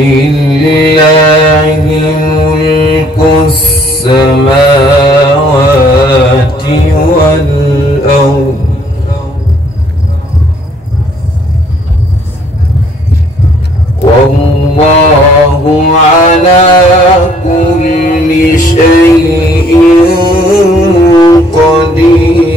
لله ملك السماوات والأرض والله على كل شيء قدير.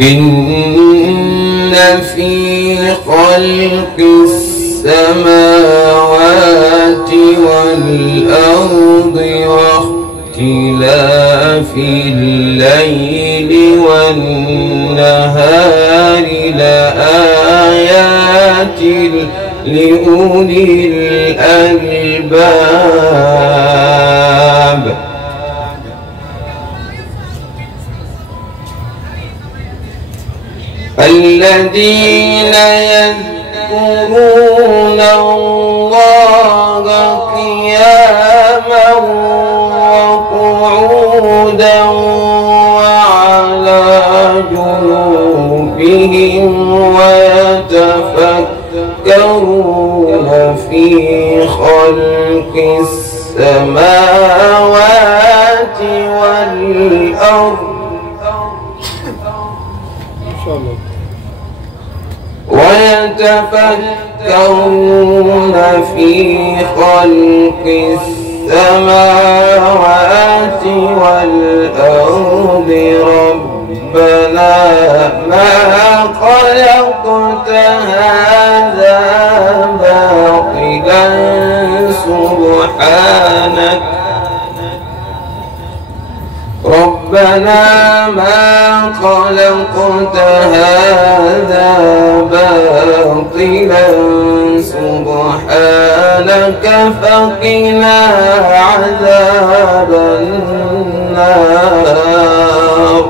إن في خلق السماوات والأرض واختلاف الليل والنهار لآيات لأولي الألباب. الذين يذكرون الله قياما وقعودا وعلى جنوبهم ويتفكرون في خلق السماوات والأرض ويتفكرون في خلق السماوات والأرض ربنا ما خلقت هذا باطلا سبحانك ربنا ما خلقت هذا باطلا سبحانك فقنا عذاب النار.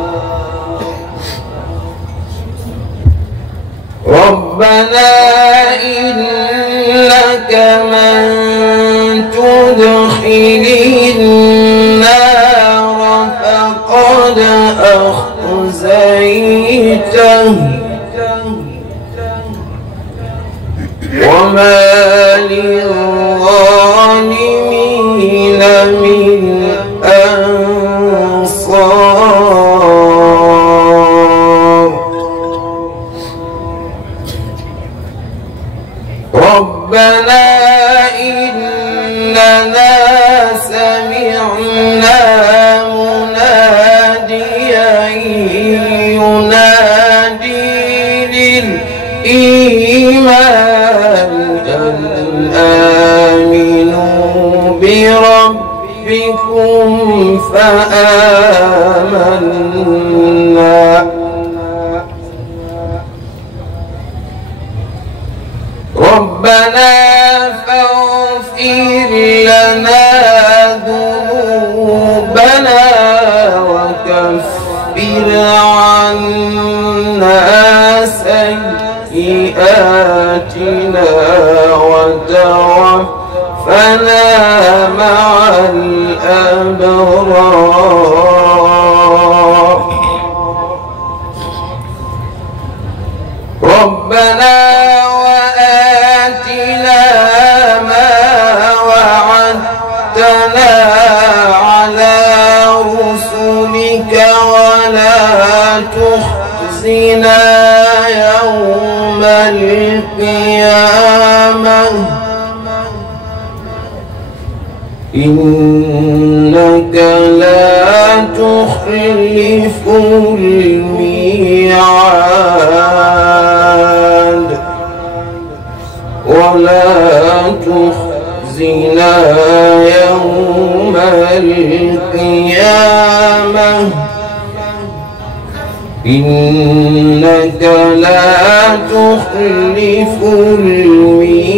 ربنا إنك من تدخل النار فقد أخزيته وما للظالمين من أنصار. ربنا إننا سمعنا مناديا ينادي للإيمان أن آمنوا بربكم فآمنا. ربنا فاغفر لنا ذنوبنا وكفر عنا سيئاتنا وتوفنا مع الأبرار. ربنا وآتنا ما وعدتنا على رسلك ولا تخزنا يوم القيامة إنك لا تخلف الميعاد ولا تخزنا يوم القيامة إنك لا تخلف الميعاد.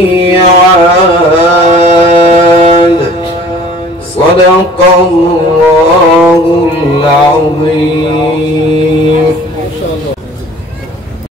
صدق الله العظيم.